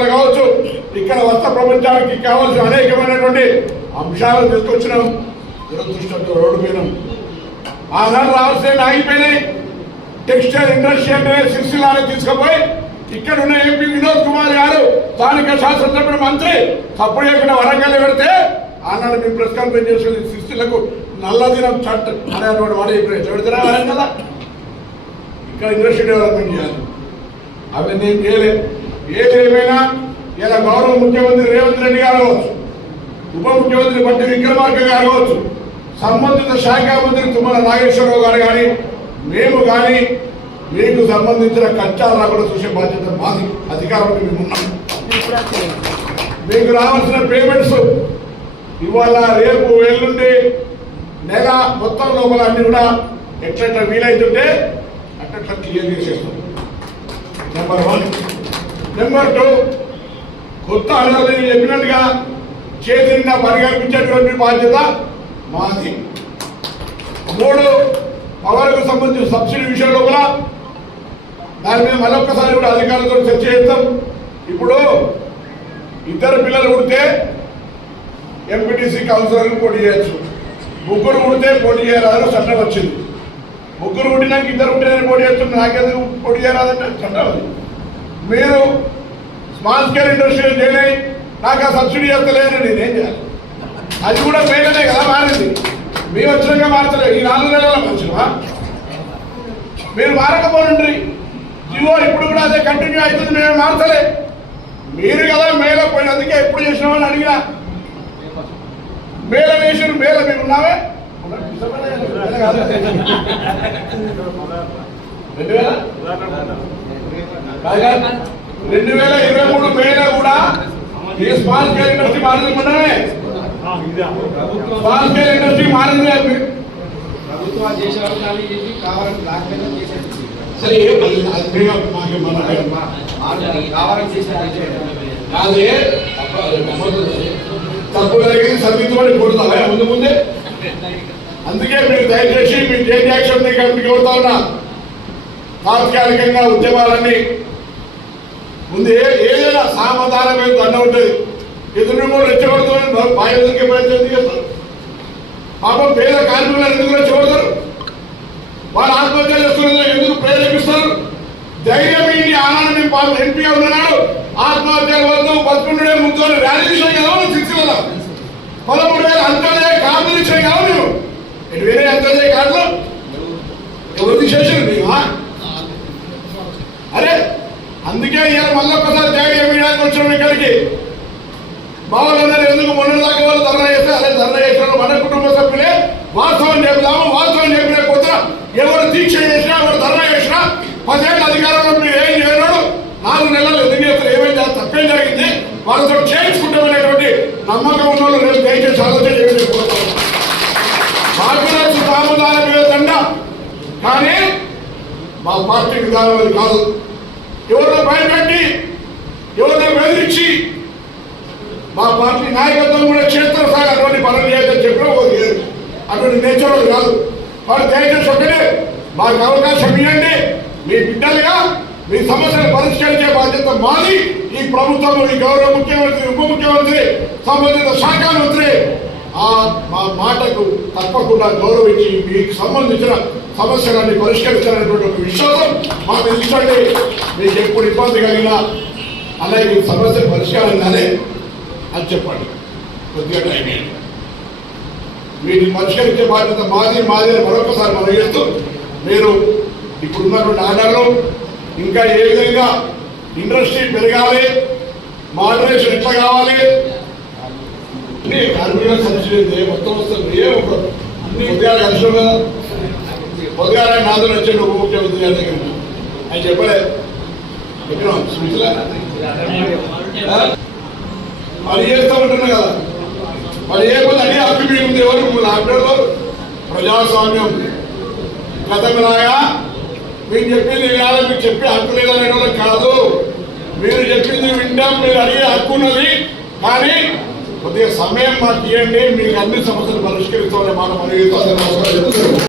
కావచ్చు. ఇక్కడ వర్త ప్రపంచానికి కావాల్సిన అనేకమైనటువంటి అంశాలు తీసుకొచ్చినాం. దురదృష్టంతో రోడ్డు పోయినాం ఆధార్ రావాల్సిన ఆగిపోయినాయి. టెక్స్టైల్ ఇండస్ట్రీ అంటే సిరిసిల్లాని తీసుకుపోయి ఇక్కడ ఉన్న ఎంపీ వినోద్ కుమార్ గారు స్థానిక శాసనసభ్యుడు మంత్రి తప్పుడు ఇక్కడ వరంగల్ పెడితే ఆనాడు మేము ప్రెస్ కాన్ఫరెన్స్ చేసేది సిరిసిల్లకు నల్లదినం చట్ట అనేటువంటి వాడు ఇప్పుడు పెడతారా వరంగల్ ఇక్కడ ఇండస్ట్రీ డెవలప్మెంట్ చేయాలి. అవి నేను చేయలేదు ఏది ఏమైనా ఇలా గౌరవ ముఖ్యమంత్రి రేవంత్ రెడ్డి గారు కావచ్చు ఉప ముఖ్యమంత్రి బట్టి విక్రమార్క గారు కావచ్చు సంబంధిత శాఖ మంత్రి తుమ్మల నాగేశ్వరరావు గారు కానీ మేము కానీ మీకు సంబంధించిన కష్టాలు రాకుండా చూసే బాధ్యత మాది అధికారంలో మేము ఉన్నాం. మీకు రావాల్సిన పేమెంట్స్ ఇవాళ రేపు ఎల్లుండి నెల మొత్తం లోపల అన్ని కూడా ఎట్లెట్లా వీలైతుంటే అట్లట్లా క్లియర్ చేసేస్తాం. నెంబర్ వన్ నెంబర్ టూ కొత్త అర్హతలు చెప్పినట్టుగా చేసిన పరిగణించేటువంటి బాధ్యత మాది. మూడు పవర్కు సంబంధించిన సబ్సిడీ విషయంలో కూడా దాని మీద మరొకసారి కూడా అధికారులతో చర్చ చేస్తాం. ఇప్పుడు ఇద్దరు పిల్లలు ఉడితే ఎంపీటీసీ కౌన్సిలర్లు పోటీ చేయొచ్చు. ముగ్గురు పుడితే పోటీ చేయరాదని చట్టం వచ్చింది. ముగ్గురు ఉడినాక ఇద్దరు పుట్టిన పోటీ చేస్తుంది నాకెందుకు పోటీ చేయరాదంటే చట్టం అది మీరు స్మాల్ స్కేల్ ఇండస్ట్రీ చేయలే నాకు ఆ సబ్సిడీ చేస్తలేదని నేనేం చేయాలి? అది కూడా మేలనే కదా మారింది. మేము వచ్చినాక మార్చలేదు ఈ నాలుగు నెలల మంచివా మీరు మారకపోనండి జీవో ఇప్పుడు కూడా అదే కంటిన్యూ అవుతుంది మేము మార్చలే మీరు కదా మేల పోయిన అందుకే ఎప్పుడు చేసినామని అడిగినా. మేల వేసిన మేల మీరు ఉన్నావే రెండు వేల? రెండు వేల ఇరవై మూడు మేలో కూడా ఈ స్మాల్ స్కేల్ ఇండస్ట్రీ మారింది మొన్ననే. స్మాల్ స్కేల్ ఇండస్ట్రీ మారింది కావాలని రాకపోయినా సరే ఏ కావాలని కాదే తప్పు జరిగింది సరిదిద్దుమని కోరుతావా ముందు ముందే. అందుకే మీరు దయచేసి మీ జేటీ యాక్షన్ కమిటీకి కోరుతా ఉన్నా. తాత్కాలికంగా ఉద్యమాలన్నీ ముందు ఏ ఏదైనా సామధానం మీద దండ ఉంటుంది ఎదురు కూడా రెచ్చగొడుతామని బాధ్యతకి ప్రయత్నం చేస్తారు. పాపం పేద కార్మికులను ఎందుకు రెచ్చగొడతారు? వాళ్ళు ఆత్మహత్య చేస్తున్నారు ఎందుకు ప్రేరేపిస్తారు? ధైర్యం ఏంటి? ఆనందం మేము పాపం ఎంపీ ఉన్నాడు ఆత్మహత్యల వద్దు బతుకుండే ముందు ర్యాలీ విషయం కదా నువ్వు సిక్స్ కదా పదమూడు వేల అంతర్జాతీయ కార్డు ఇచ్చాయి కావు నువ్వు వేరే అంతర్జాతీయ కార్డులో? ఎవరు తీసేసారు? నీవా అందుకే ఇవాళ మళ్ళీ ఒక్కసారి ధైర్యం వేయడానికి వచ్చాము ఇక్కడికి. బావలందరూ ఎందుకు మొన్న దాకా వాళ్ళు ధర్నా చేస్తే అదే ధర్నా చేసిన మన కుటుంబ సభ్యులే వాస్తవం చెప్తాము వాస్తవం చెప్పిన కొత్త ఎవరు దీక్ష చేసినా ఎవరు ధర్నా చేసినా పదేళ్ళ అధికారంలో మీరు ఏం చేయనాడు నాలుగు నెలలు ఎందుకు చేస్తారు. ఏమైంది? అది తప్పేం జరిగింది? వాళ్ళతో చేయించుకుంటామనేటువంటి నమ్మకం ఉన్న వాళ్ళు నేను దయచేసి ఆలోచన చేయండి. మాకు సాముదాన దండ. కానీ మా పార్టీ విధానం కాదు. ఎవరిని భయపెట్టి ఎవరిని బెదిరించి మా పార్టీ నాయకత్వం కూడా చేస్తారు సార్ అటువంటి పనులు చేయదని చెప్పిన అటువంటి నేచర్ కాదు. వాళ్ళు దయచేసి ఒకటే మాకు అవకాశం ఇవ్వండి. మీ బిడ్డలుగా మీ సమస్యలు పరిష్కరించే బాధ్యత మాది. ఈ ప్రభుత్వం ఈ గౌరవ ముఖ్యమంత్రి ఉప ముఖ్యమంత్రి సంబంధిత శాఖ మంత్రి ఆ మా మాటకు తప్పకుండా గౌరవించి మీకు సంబంధించిన సమస్యలన్నీ పరిష్కరించాలనేటువంటి ఒక విశ్వాసం మాకు ఇచ్చండి మీకు ఎప్పుడు ఇబ్బంది కలిగినా అలాగే మీ సమస్య పరిష్కారం కానీ అని చెప్పండి. కొద్దిగా టైం వీటిని పరిష్కరించే బాధ్యత మాది మాది మరొకసారి మనం చేస్తూ మీరు ఇప్పుడు ఉన్నటువంటి ఆర్డర్లు ఇంకా ఏ విధంగా ఇండస్ట్రీ పెరగాలి మోడరేషన్ ఎట్లా కావాలి కార్మికుల సబ్సిడీ ఉంది, మొత్తం వస్తుంది ఏ అన్ని ఉద్యోగాలు కలిసి కదా. నాతో వచ్చాడు ఉప ముఖ్యమంత్రి గారి దగ్గర ఆయన చెప్పలే. ఎక్కడ వాళ్ళు చేస్తూ ఉంటున్నారు కదా? వాళ్ళు అన్ని ఉంది. ఎవరు? లాక్డౌన్లో ప్రజాస్వామ్యం. గతంలాగా మీరు చెప్పింది వినాలి మీకు చెప్పే హక్కు కాదు. మీరు చెప్పింది వింటాం మీరు అడిగే హక్కు ఉన్నది. కానీ కొద్దిగా సమయం మాకు ఇవ్వండి మీకు అన్ని సమస్యలు పరిష్కరిస్తామని మాట మరియు